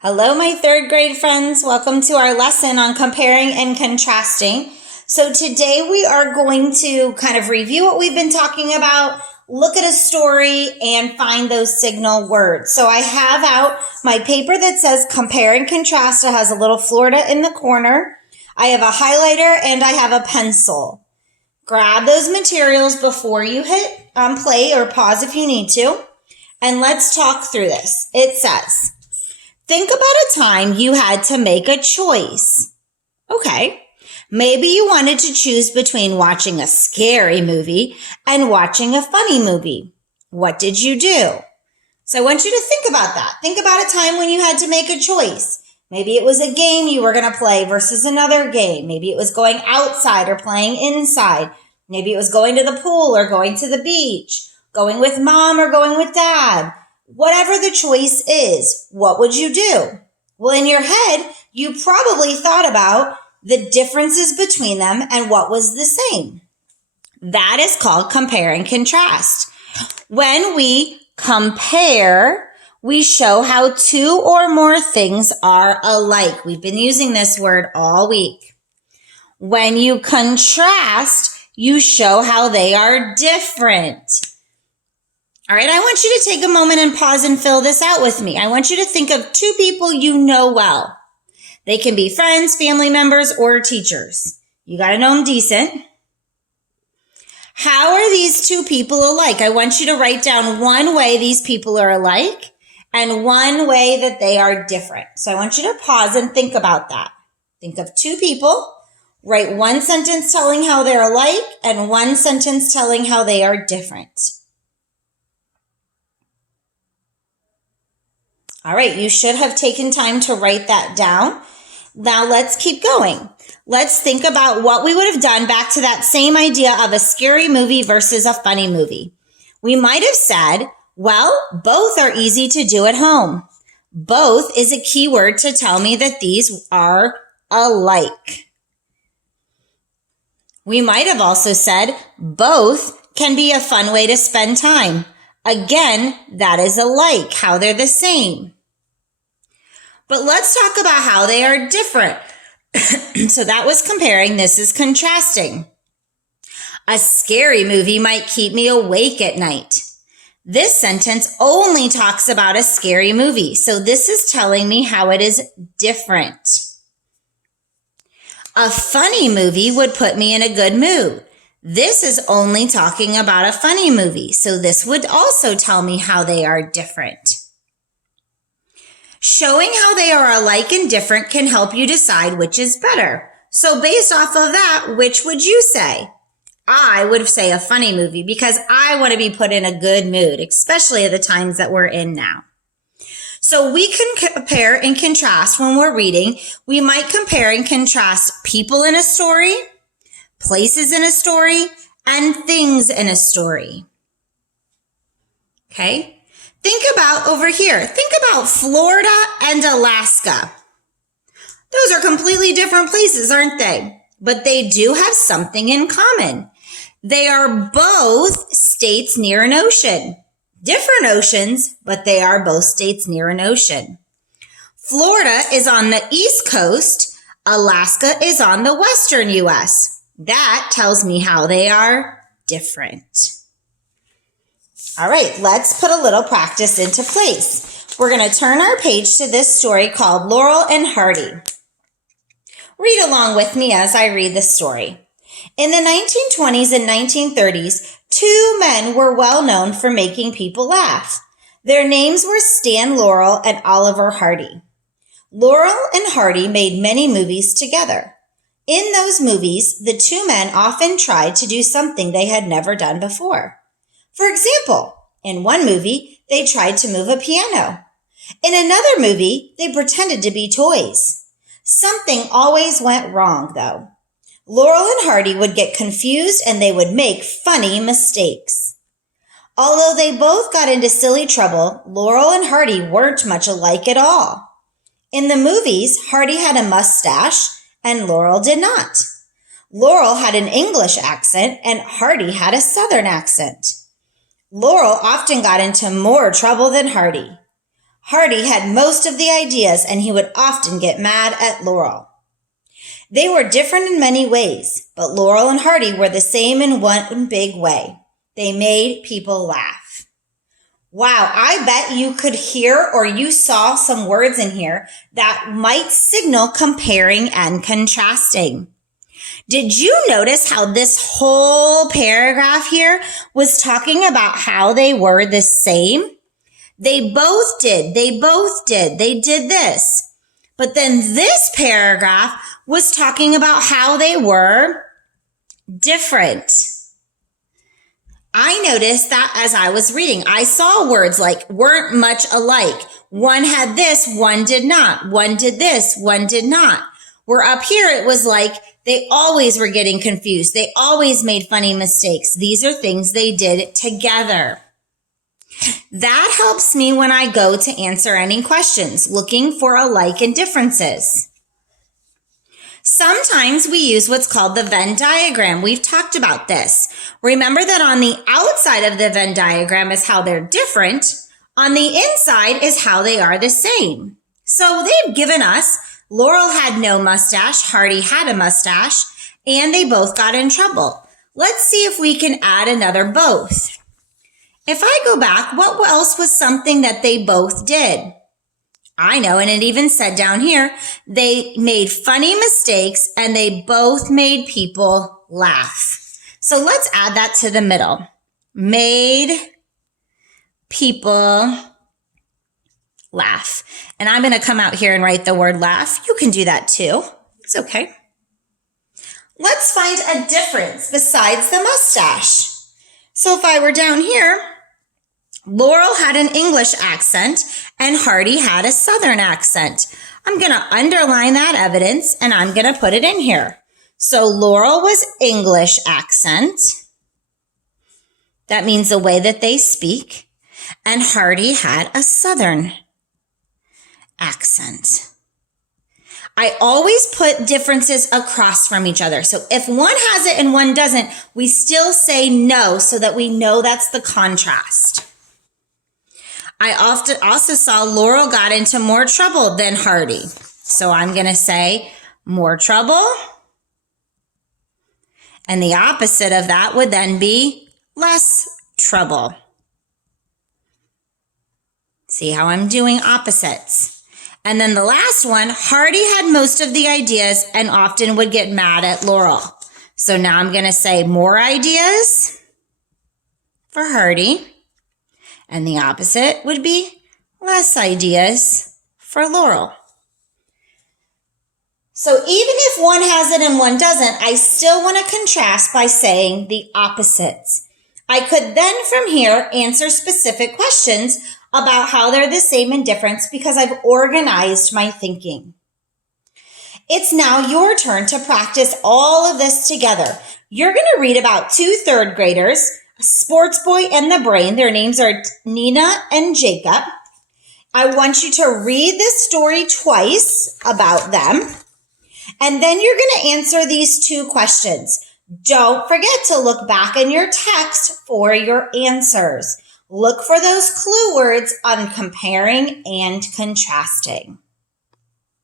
Hello, my third grade friends. Welcome to our lesson on comparing and contrasting. So today we are going to kind of review what we've been talking about, look at a story, and find those signal words. So I have out my paper that says compare and contrast. It has a little Florida in the corner. I have a highlighter and I have a pencil. Grab those materials before you hit play or pause if you need to. And let's talk through this. It says, think about a time you had to make a choice. Okay, maybe you wanted to choose between watching a scary movie and watching a funny movie. What did you do? So I want you to think about that. Think about a time when you had to make a choice. Maybe it was a game you were going to play versus another game. Maybe it was going outside or playing inside. Maybe it was going to the pool or going to the beach, going with mom or going with dad. Whatever the choice is, what would you do? Well, in your head, you probably thought about the differences between them and what was the same. That is called compare and contrast. When we compare, we show how two or more things are alike. We've been using this word all week. When you contrast, you show how they are different. All right, I want you to take a moment and pause and fill this out with me. I want you to think of two people you know well. They can be friends, family members, or teachers. You got to know them decent. How are these two people alike? I want you to write down one way these people are alike and one way that they are different. So I want you to pause and think about that. Think of two people. Write one sentence telling how they're alike and one sentence telling how they are different. All right, you should have taken time to write that down. Now let's keep going. Let's think about what we would have done back to that same idea of a scary movie versus a funny movie. We might have said, well, both are easy to do at home. Both is a key word to tell me that these are alike. We might have also said, both can be a fun way to spend time. Again, that is alike, how they're the same. But let's talk about how they are different. So that was comparing, this is contrasting. A scary movie might keep me awake at night. This sentence only talks about a scary movie, so this is telling me how it is different. A funny movie would put me in a good mood. This is only talking about a funny movie, so this would also tell me how they are different. Showing how they are alike and different can help you decide which is better. So based off of that, which would you say? I would say a funny movie because I want to be put in a good mood, especially at the times that we're in now. So we can compare and contrast when we're reading. We might compare and contrast people in a story, places in a story, and things in a story. Okay? Think about over here. Think about Florida and Alaska. Those are completely different places, aren't they? But they do have something in common. They are both states near an ocean. Different oceans, but they are both states near an ocean. Florida is on the East Coast. Alaska is on the Western U.S. That tells me how they are different. All right, let's put a little practice into place. We're going to turn our page to this story called Laurel and Hardy. Read along with me as I read the story. In the 1920s and 1930s, two men were well known for making people laugh. Their names were Stan Laurel and Oliver Hardy. Laurel and Hardy made many movies together. In those movies, the two men often tried to do something they had never done before. For example, in one movie, they tried to move a piano. In another movie, they pretended to be toys. Something always went wrong, though. Laurel and Hardy would get confused and they would make funny mistakes. Although they both got into silly trouble, Laurel and Hardy weren't much alike at all. In the movies, Hardy had a mustache and Laurel did not. Laurel had an English accent and Hardy had a Southern accent. Laurel often got into more trouble than Hardy. Hardy had most of the ideas, and he would often get mad at Laurel. They were different in many ways, but Laurel and Hardy were the same in one big way. They made people laugh. Wow, I bet you could hear or you saw some words in here that might signal comparing and contrasting. Did you notice how this whole paragraph here was talking about how they were the same? They both did. They did this. But then this paragraph was talking about how they were different. I noticed that as I was reading, I saw words like weren't much alike. One had this, one did not. One did this, one did not. Where up here, it was like they always were getting confused. They always made funny mistakes. These are things they did together. That helps me when I go to answer any questions, looking for alike and differences. Sometimes we use what's called the Venn diagram. We've talked about this. Remember that on the outside of the Venn diagram is how they're different. On the inside is how they are the same. So they've given us Laurel had no mustache, Hardy had a mustache, and they both got in trouble. Let's see if we can add another both. If I go back, what else was something that they both did? I know, and it even said down here, they made funny mistakes and they both made people laugh. So let's add that to the middle. Made people laugh. And I'm going to come out here and write the word laugh. You can do that too. It's okay. Let's find a difference besides the mustache. So if I were down here, Laurel had an English accent and Hardy had a Southern accent. I'm going to underline that evidence and I'm going to put it in here. So Laurel was English accent. That means the way that they speak. And Hardy had a Southern accent. I always put differences across from each other. So if one has it and one doesn't, we still say no so that we know that's the contrast. I often also saw Laurel got into more trouble than Hardy. So I'm going to say more trouble. And the opposite of that would then be less trouble. See how I'm doing opposites. And then the last one, Hardy had most of the ideas and often would get mad at Laurel. So now I'm going to say more ideas for Hardy. And the opposite would be less ideas for Laurel. So even if one has it and one doesn't, I still want to contrast by saying the opposites. I could then from here answer specific questions about how they're the same and different because I've organized my thinking. It's now your turn to practice all of this together. You're going to read about 2 third graders, Sports Boy and the Brain. Their names are Nina and Jacob. I want you to read this story twice about them. And then you're going to answer these 2 questions. Don't forget to look back in your text for your answers. Look for those clue words on comparing and contrasting.